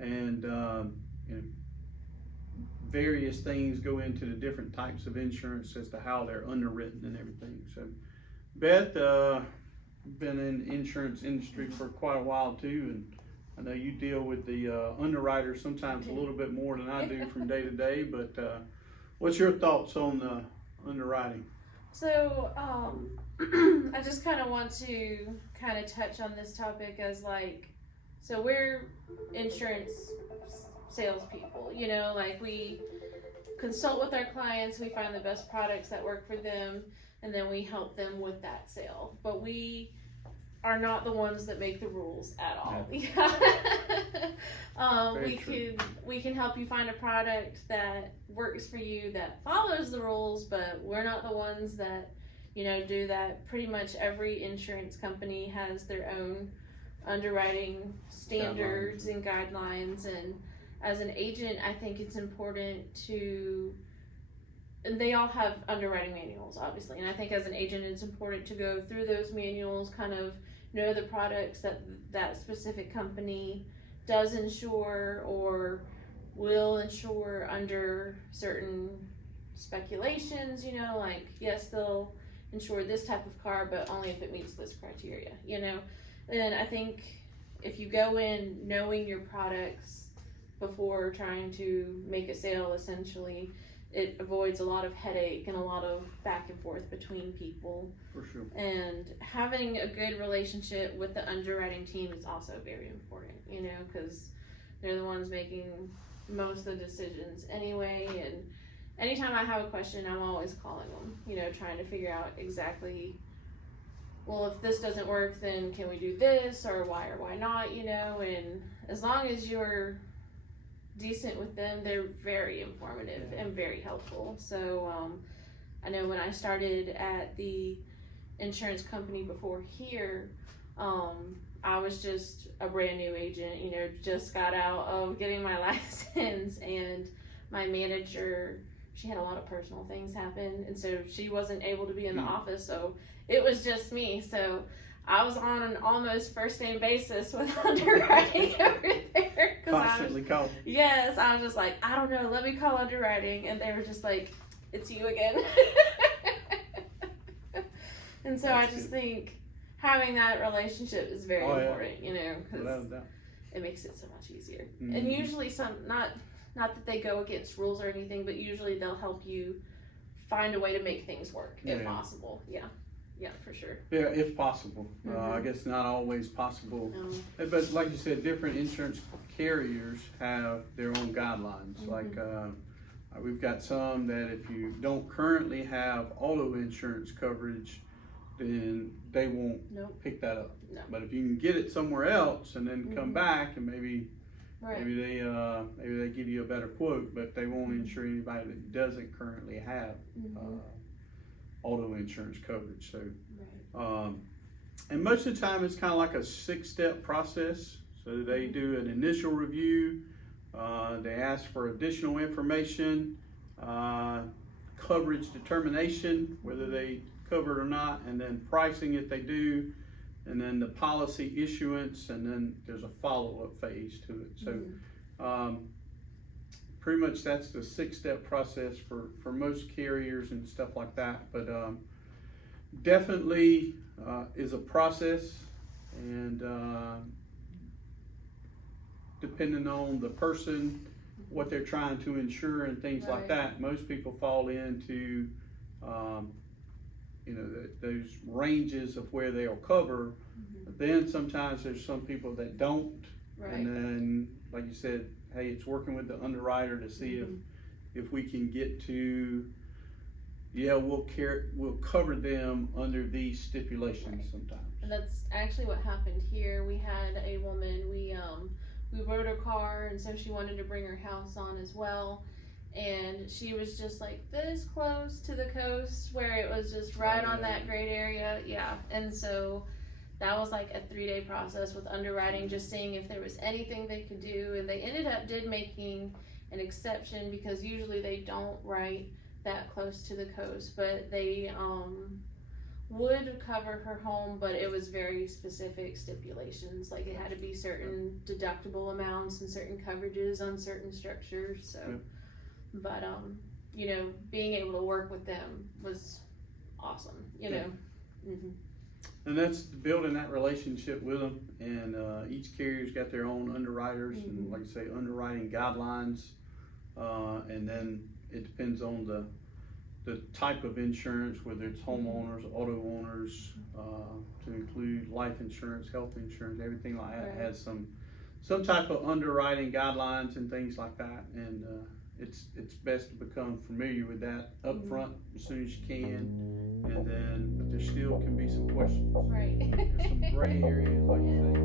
and you know, various things go into the different types of insurance as to how they're underwritten and everything. So, Beth, been in the insurance industry for quite a while too, and I know you deal with the underwriters sometimes a little bit more than I do from day to day, but what's your thoughts on underwriting? So, I just kind of want to kind of touch on this topic as like, so we're insurance salespeople, you know, like we consult with our clients, we find the best products that work for them, and then we help them with that sale. But we are not the ones that make the rules at all. Yeah. We can help you find a product that works for you, that follows the rules, but we're not the ones that, you know, do that. Pretty much every insurance company has their own underwriting standards and guidelines, and as an agent, I think it's important to, and they all have underwriting manuals, obviously, and I think as an agent, it's important to go through those manuals, kind of know the products that that specific company does insure or will insure under certain speculations, you know, like, yes, they'll insure this type of car, but only if it meets this criteria, you know. And I think if you go in knowing your products before trying to make a sale, essentially, it avoids a lot of headache and a lot of back and forth between people. For sure. And having a good relationship with the underwriting team is also very important, you know, because they're the ones making most of the decisions anyway. And anytime I have a question, I'm always calling them, you know, trying to figure out exactly, well, if this doesn't work, then can we do this, or why not, you know. And as long as you're decent with them, they're very informative and very helpful. So I know when I started at the insurance company before here, I was just a brand new agent, you know, just got out of getting my license, and my manager, she had a lot of personal things happen, and so she wasn't able to be in the office, so it was just me. So I was on an almost first name basis with underwriting over there. Constantly call. Yes, I was just like, I don't know, let me call underwriting, and they were just like, it's you again. And so I just think having that relationship is very important, you know, because it makes it so much easier. Mm-hmm. And usually not that they go against rules or anything, but usually they'll help you find a way to make things work if possible. Yeah, for sure. Yeah, if possible. I guess not always possible. No. But like you said, different insurance carriers have their own guidelines. Like we've got some that if you don't currently have auto insurance coverage, then they won't pick that up. No. But if you can get it somewhere else and then come back and maybe they give you a better quote, but they won't insure anybody that doesn't currently have auto insurance coverage. So and most of the time it's kind of like a 6-step process. So they do an initial review, they ask for additional information, coverage determination, whether they cover it or not, and then pricing if they do, and then the policy issuance, and then there's a follow-up phase to it. So pretty much that's the 6-step process for most carriers and stuff like that. But definitely is a process, and depending on the person, what they're trying to insure and things like that, most people fall into you know, those ranges of where they'll cover. But then sometimes there's some people that don't, and then like you said, hey, it's working with the underwriter to see if we can get to, we'll cover them under these stipulations sometimes. And that's actually what happened here. We had a woman, we rode her car, and so she wanted to bring her house on as well. And she was just like this close to the coast where it was just right on that great area. Yeah. And so that was like a 3-day process with underwriting, just seeing if there was anything they could do. And they ended up making an exception, because usually they don't write that close to the coast, but they would cover her home, but it was very specific stipulations. Like it had to be certain deductible amounts and certain coverages on certain structures. So, but you know, being able to work with them was awesome. You know. Mm-hmm. And that's building that relationship with them, and each carrier's got their own underwriters and, like I say, underwriting guidelines, and then it depends on the type of insurance, whether it's homeowners, auto owners, to include life insurance, health insurance, everything like that has some type of underwriting guidelines and things like that, and it's best to become familiar with that up front as soon as you can, and then but there still can be some questions. Right. There's some gray areas, like you say.